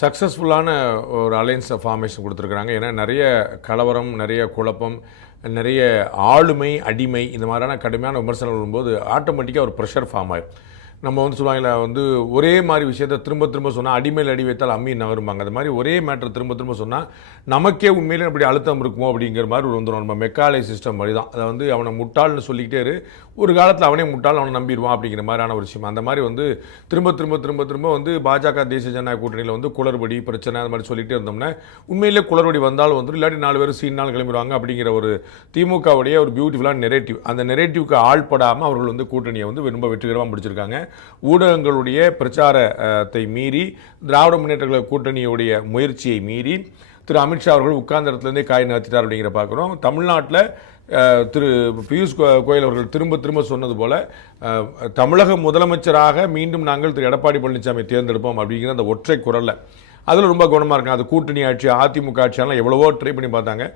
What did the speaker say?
சக்ஸஸ்ஃபுல்லான ஒரு alliance formation கொடுத்துருக்குறாங்க. ஏன்னா நிறைய கலவரம், நிறைய குழப்பம், நிறைய ஆளுமை, அடிமை இந்த மாதிரியான கடுமையான விமர்சனங்கள் வரும்போது ஆட்டோமேட்டிக்காக ஒரு ப்ரெஷர் ஃபார்ம் ஆகும். நம்ம சொல்லுவாங்களே ஒரே மாதிரி விஷயத்தை திரும்ப திரும்ப சொன்னால் அடிமையில் அடி வைத்தால் அம்மி நகரும்பாங்க. அது மாதிரி ஒரே மேட்டர் திரும்ப திரும்ப சொன்னால் நமக்கே உண்மையிலே அப்படி அழுத்தம் இருக்குமோ அப்படிங்கிற மாதிரி வந்துடும். நம்ம மெக்காலே சிஸ்டம் மாதிரி தான். அதை அவனை முட்டாள்னு சொல்லிக்கிட்டே இரு, ஒரு காலத்தில் அவனே முட்டாள், அவனை நம்பிடுவான் அப்படிங்கிற மாதிரியான ஒரு விஷயம். அந்த மாதிரி திரும்ப திரும்ப திரும்ப திரும்ப பாஜக தேசிய ஜனநாயக கூட்டணியில் குளறுபடி பிரச்சனை அது மாதிரி சொல்லிகிட்டே இருந்தோம்னா உண்மையிலே குளறுபடி வந்தாலும் இல்லாட்டி 4 பேர் சீனால் கிளம்பிடுவாங்க அப்படிங்கிற ஒரு திமுகவுடைய ஒரு பியூட்டிஃபுல்லான நெரேட்டிவ். அந்த நெரேட்டிவ்க்கு ஆள்படாமல் அவர்கள் கூட்டணியை ரொம்ப வெற்றிகரமாக முடிச்சிருக்காங்க. ஊடகங்களுடைய பிரச்சாரத்தை மீறி, திராவிட முன்னேற்ற கழக கூட்டணியுடைய முயற்சியை மீறி திரு அமித்ஷா அவர்கள் உட்கார்ந்த இடத்துலேருந்தே காய் நகர்த்திட்டார் அப்படிங்கிற பார்க்குறோம். தமிழ்நாட்டில் திரு பியூஷ் கோயல் அவர்கள் திரும்ப திரும்ப சொன்னது போல தமிழக முதலமைச்சராக மீண்டும் நாங்கள் திரு எடப்பாடி பழனிசாமி தேர்ந்தெடுப்போம் அப்படிங்கிற அந்த ஒற்றை குரலில் அதில் ரொம்ப கவனமாக இருக்காங்க. அது கூட்டணி ஆட்சி, அதிமுக ஆட்சியெல்லாம் எவ்வளவோ ட்ரை பண்ணி பார்த்தாங்க.